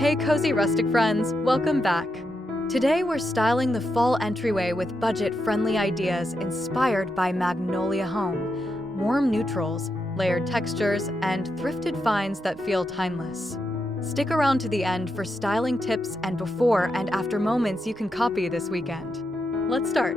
Hey Cozy Rustic friends, welcome back. Today we're styling the fall entryway with budget-friendly ideas inspired by Magnolia Home, warm neutrals, layered textures, and thrifted finds that feel timeless. Stick around to the end for styling tips and before and after moments you can copy this weekend. Let's start.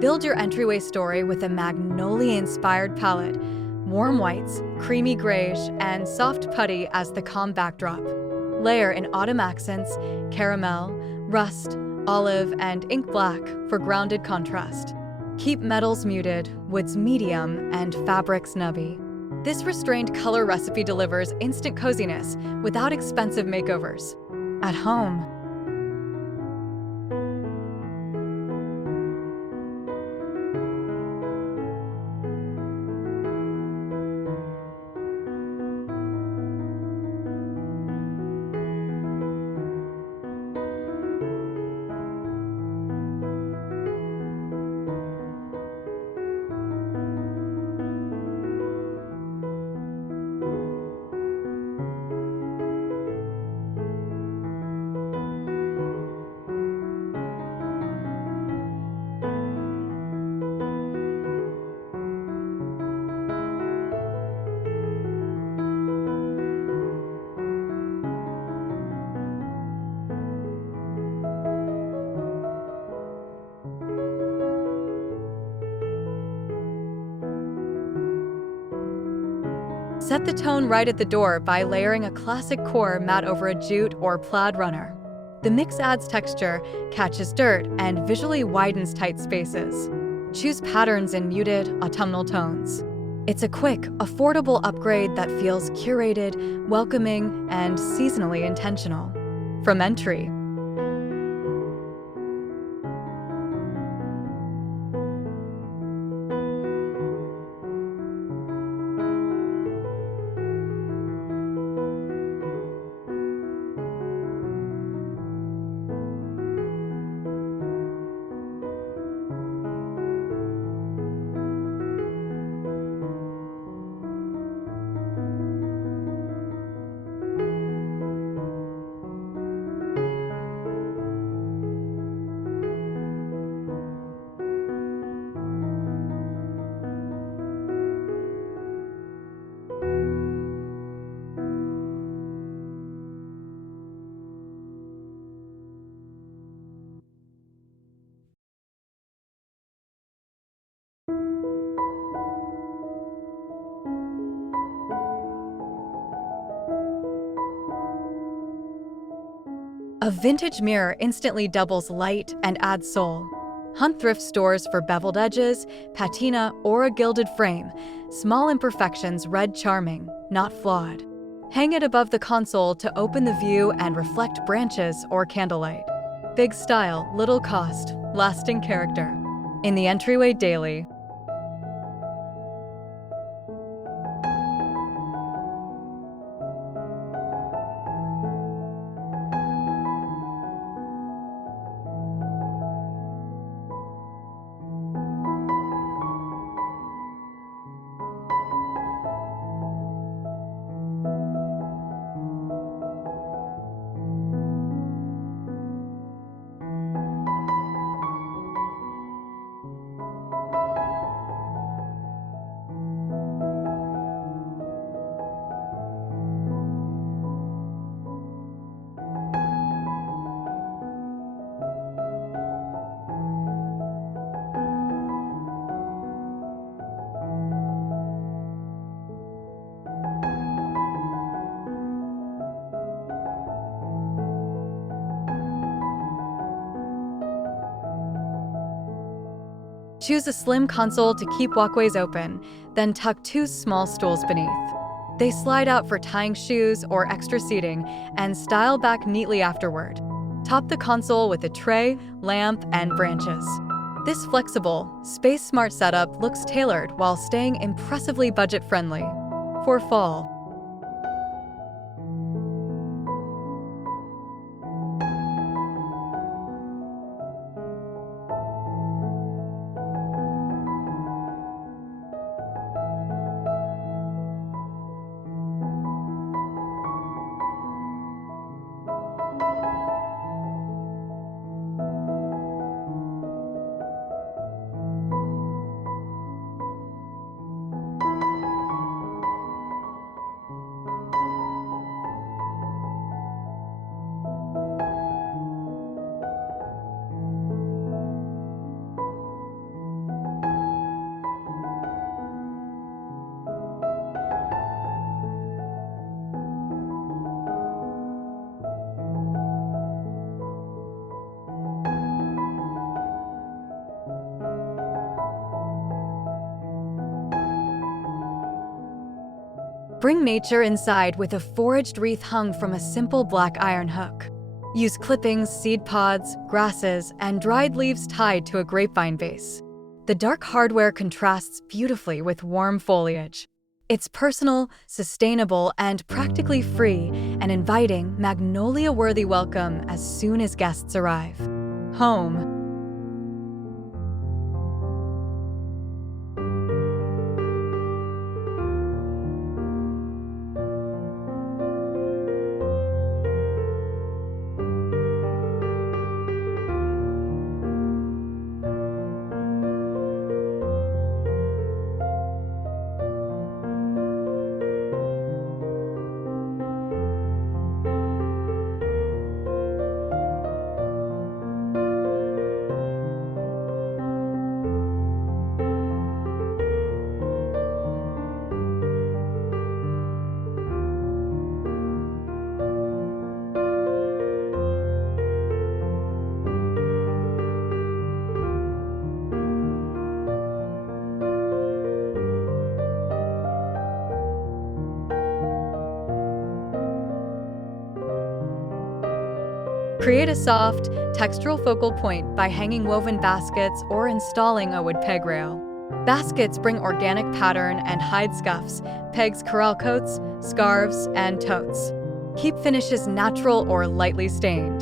Build your entryway story with a Magnolia-Inspired Palette, warm whites, creamy grayish, and soft putty as the calm backdrop. Layer in autumn accents, caramel, rust, olive, and ink black for grounded contrast. Keep metals muted, woods medium, and fabrics nubby. This restrained color recipe delivers instant coziness without expensive makeovers. At home. Set the tone right at the door by layering a classic core mat over a jute or plaid runner. The mix adds texture, catches dirt, and visually widens tight spaces. Choose patterns in muted, autumnal tones. It's a quick, affordable upgrade that feels curated, welcoming, and seasonally intentional. From Entry. A vintage mirror instantly doubles light and adds soul. Hunt thrift stores for beveled edges, patina, or a gilded frame. Small imperfections read charming, not flawed. Hang it above the console to open the view and reflect branches or candlelight. Big style, little cost, lasting character. In the Entryway Daily. Choose a slim console to keep walkways open, then tuck two small stools beneath. They slide out for tying shoes or extra seating and style back neatly afterward. Top the console with a tray, lamp, and branches. This flexible, space-smart setup looks tailored while staying impressively budget-friendly. For fall, bring nature inside with a foraged wreath hung from a simple black iron hook. Use clippings, seed pods, grasses, and dried leaves tied to a grapevine vase. The dark hardware contrasts beautifully with warm foliage. It's personal, sustainable, and practically free, an inviting, magnolia-worthy welcome as soon as guests arrive. Home. Create a soft, textural focal point by hanging woven baskets or installing a wood peg rail. Baskets bring organic pattern and hide scuffs, pegs corral coats, scarves, and totes. Keep finishes natural or lightly stained.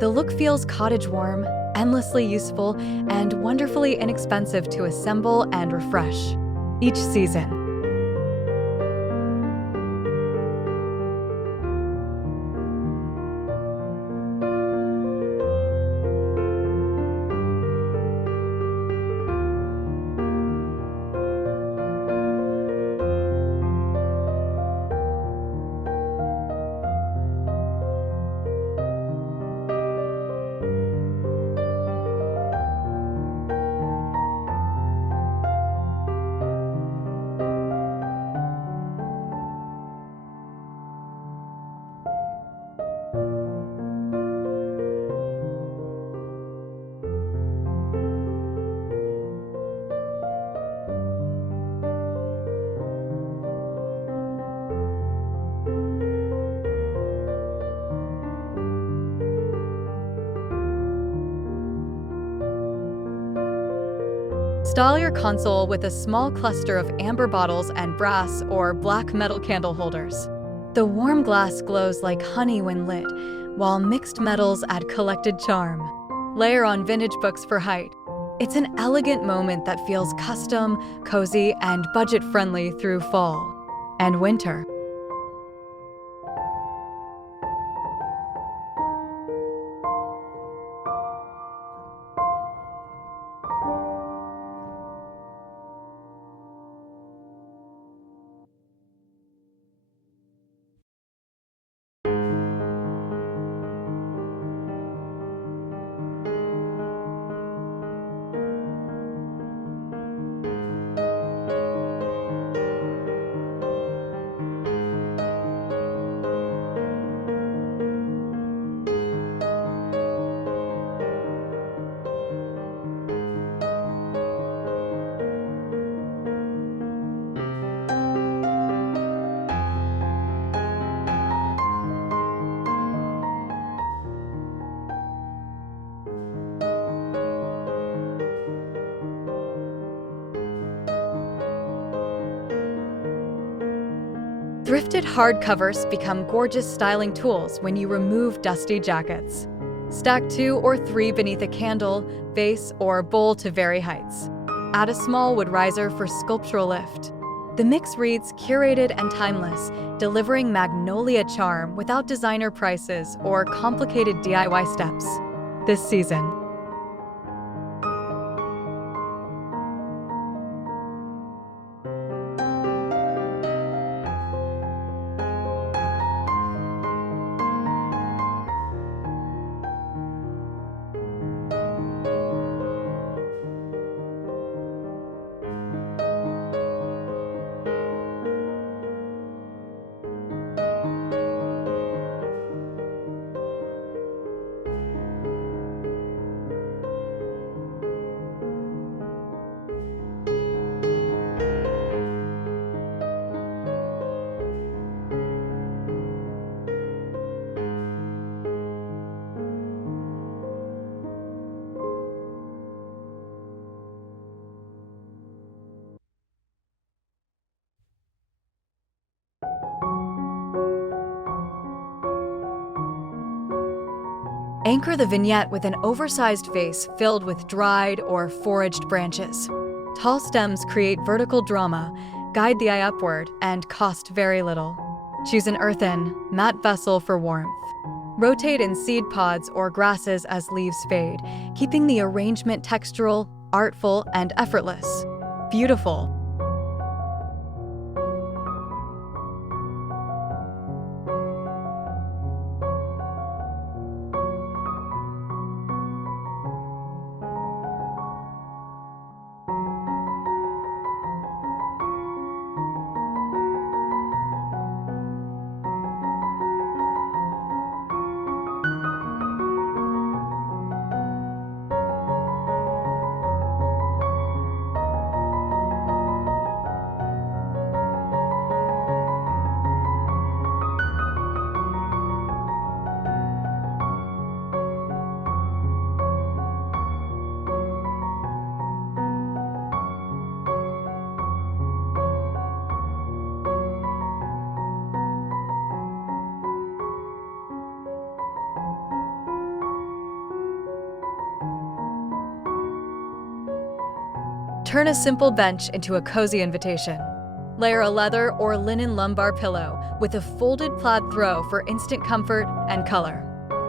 The look feels cottage warm, endlessly useful, and wonderfully inexpensive to assemble and refresh each season. Style your console with a small cluster of amber bottles and brass or black metal candle holders. The warm glass glows like honey when lit, while mixed metals add collected charm. Layer on vintage books for height. It's an elegant moment that feels custom, cozy, and budget-friendly through fall and winter. Thrifted hardcovers become gorgeous styling tools when you remove dusty jackets. Stack 2 or 3 beneath a candle, vase, or bowl to vary heights. Add a small wood riser for sculptural lift. The mix reads curated and timeless, delivering Magnolia charm without designer prices or complicated DIY steps. This season. Anchor the vignette with an oversized vase filled with dried or foraged branches. Tall stems create vertical drama, guide the eye upward, and cost very little. Choose an earthen, matte vessel for warmth. Rotate in seed pods or grasses as leaves fade, keeping the arrangement textural, artful, and effortless. Beautiful. Turn a simple bench into a cozy invitation. Layer a leather or linen lumbar pillow with a folded plaid throw for instant comfort and color.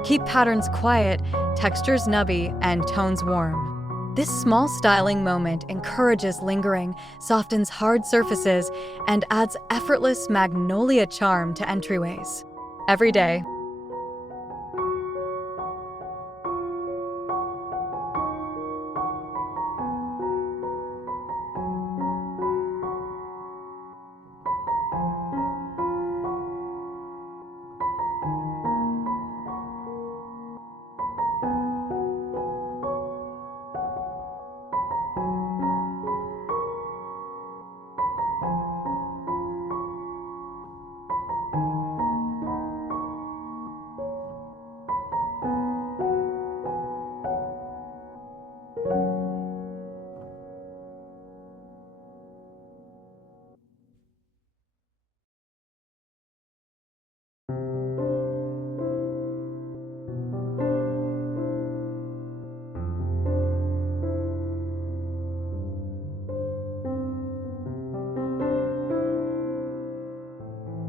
Keep patterns quiet, textures nubby, and tones warm. This small styling moment encourages lingering, softens hard surfaces, and adds effortless magnolia charm to entryways. Every day,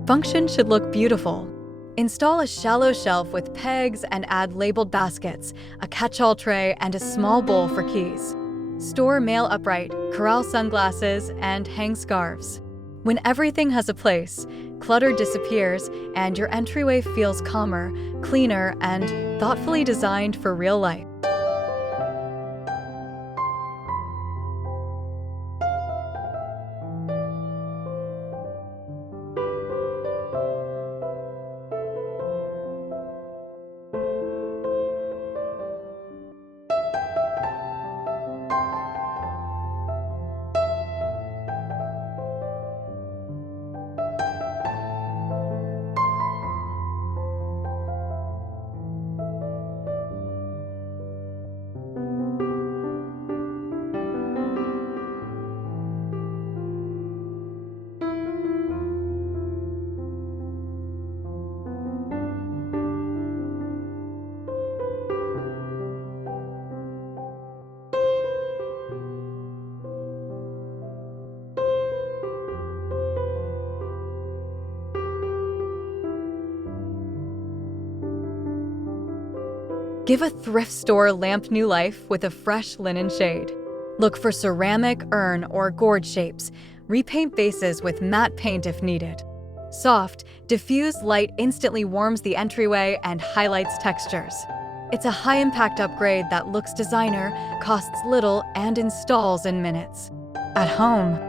function should look beautiful. Install a shallow shelf with pegs and add labeled baskets, a catch-all tray, and a small bowl for keys. Store mail upright, corral sunglasses, and hang scarves. When everything has a place, clutter disappears and your entryway feels calmer, cleaner, and thoughtfully designed for real life. Give a thrift store lamp new life with a fresh linen shade. Look for ceramic, urn, or gourd shapes. Repaint vases with matte paint if needed. Soft, diffused light instantly warms the entryway and highlights textures. It's a high-impact upgrade that looks designer, costs little, and installs in minutes. At home.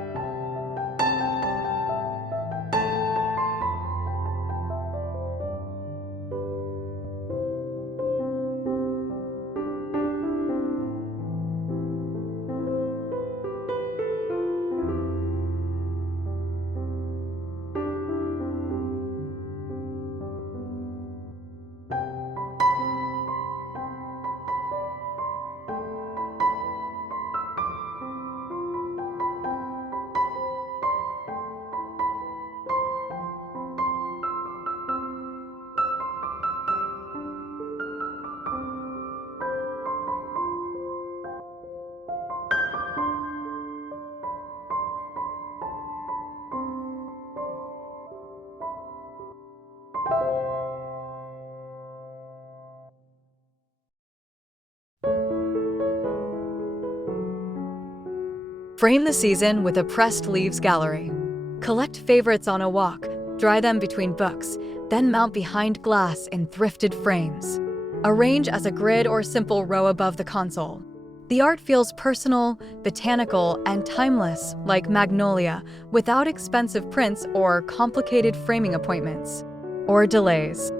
Frame the season with a pressed leaves gallery. Collect favorites on a walk, dry them between books, then mount behind glass in thrifted frames. Arrange as a grid or simple row above the console. The art feels personal, botanical, and timeless, like Magnolia, without expensive prints or complicated framing appointments. Or delays.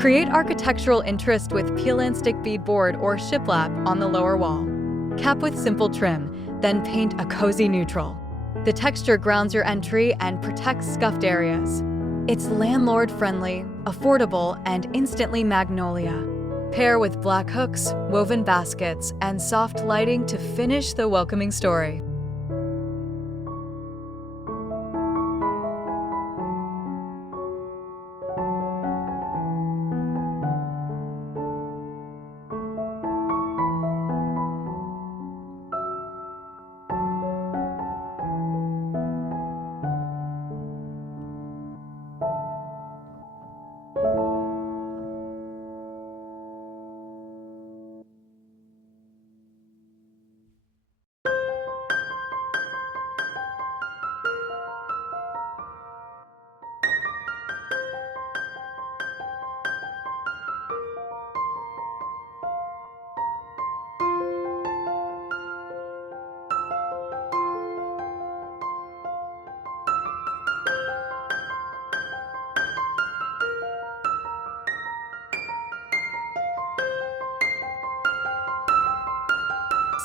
Create architectural interest with peel and stick beadboard or shiplap on the lower wall. Cap with simple trim, then paint a cozy neutral. The texture grounds your entry and protects scuffed areas. It's landlord-friendly, affordable, and instantly Magnolia. Pair with black hooks, woven baskets, and soft lighting to finish the welcoming story.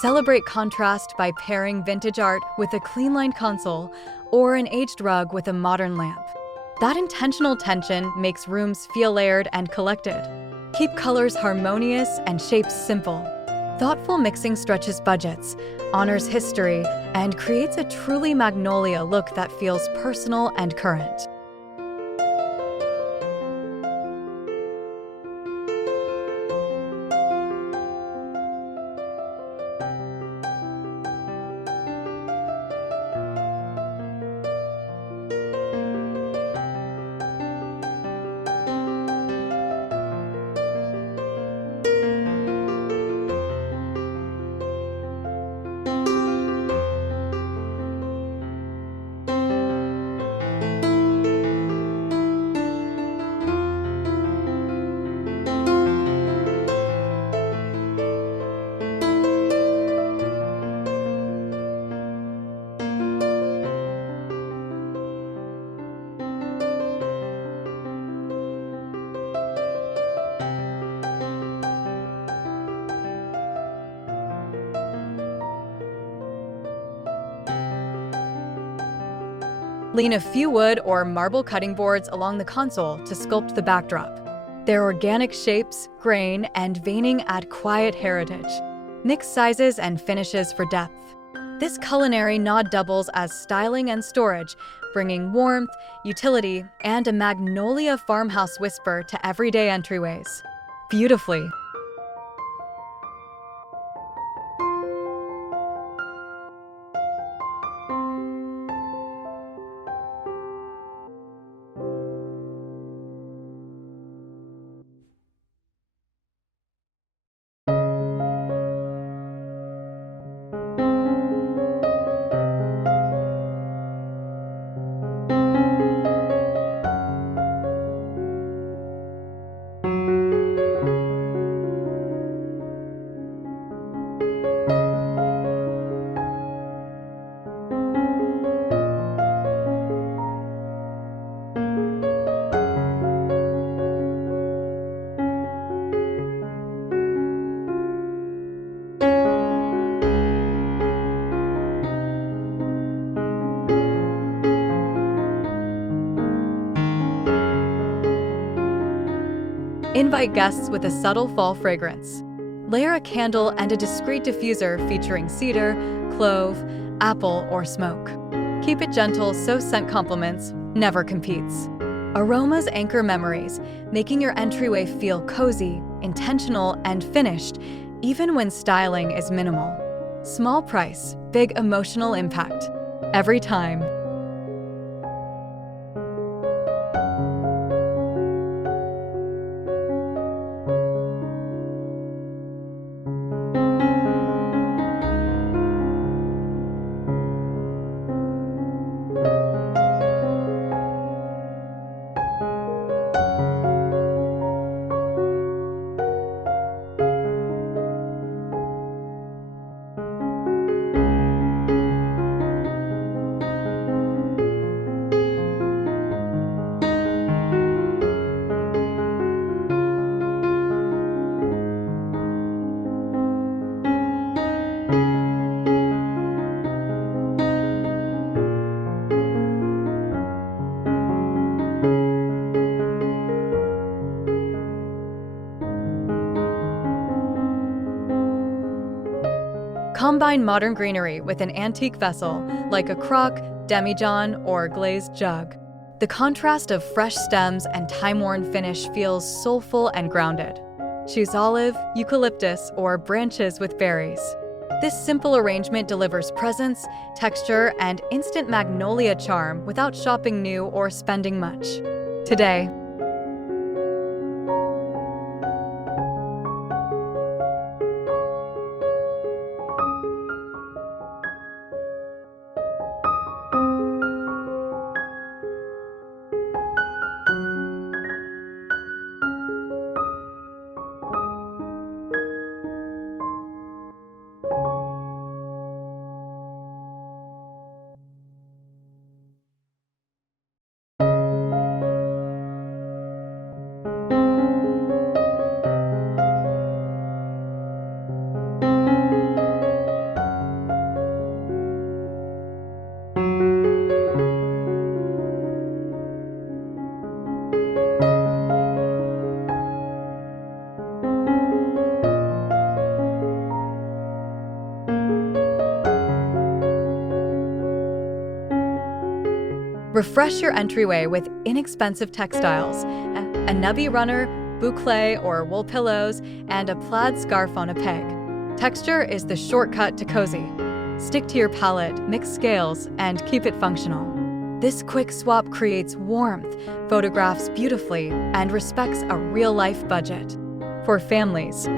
Celebrate contrast by pairing vintage art with a clean-lined console or an aged rug with a modern lamp. That intentional tension makes rooms feel layered and collected. Keep colors harmonious and shapes simple. Thoughtful mixing stretches budgets, honors history, and creates a truly Magnolia look that feels personal and current. Lean a few wood or marble cutting boards along the console to sculpt the backdrop. Their organic shapes, grain, and veining add quiet heritage. Mix sizes and finishes for depth. This culinary nod doubles as styling and storage, bringing warmth, utility, and a Magnolia farmhouse whisper to everyday entryways. Beautifully. Invite guests with a subtle fall fragrance. Layer a candle and a discreet diffuser featuring cedar, clove, apple, or smoke. Keep it gentle so scent complements never competes. Aromas anchor memories, making your entryway feel cozy, intentional, and finished, even when styling is minimal. Small price, big emotional impact. Every time. Combine modern greenery with an antique vessel like a crock, demijohn, or glazed jug. The contrast of fresh stems and time-worn finish feels soulful and grounded. Choose olive, eucalyptus, or branches with berries. This simple arrangement delivers presence, texture, and instant magnolia charm without shopping new or spending much. Today, refresh your entryway with inexpensive textiles, a nubby runner, boucle or wool pillows, and a plaid scarf on a peg. Texture is the shortcut to cozy. Stick to your palette, mix scales, and keep it functional. This quick swap creates warmth, photographs beautifully, and respects a real-life budget. For families,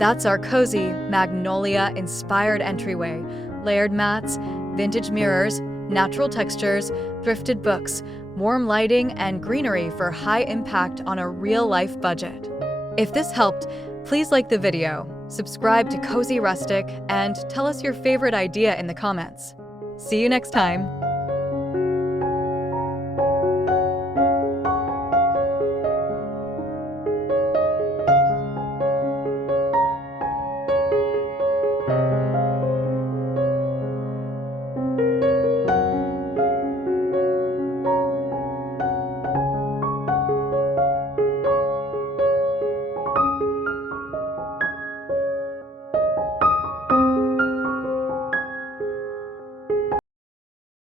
That's our cozy Magnolia-inspired entryway, layered mats, vintage mirrors, natural textures, thrifted books, warm lighting, and greenery for high impact on a real-life budget. If this helped, please like the video, subscribe to Cozy Rustic, and tell us your favorite idea in the comments. See you next time!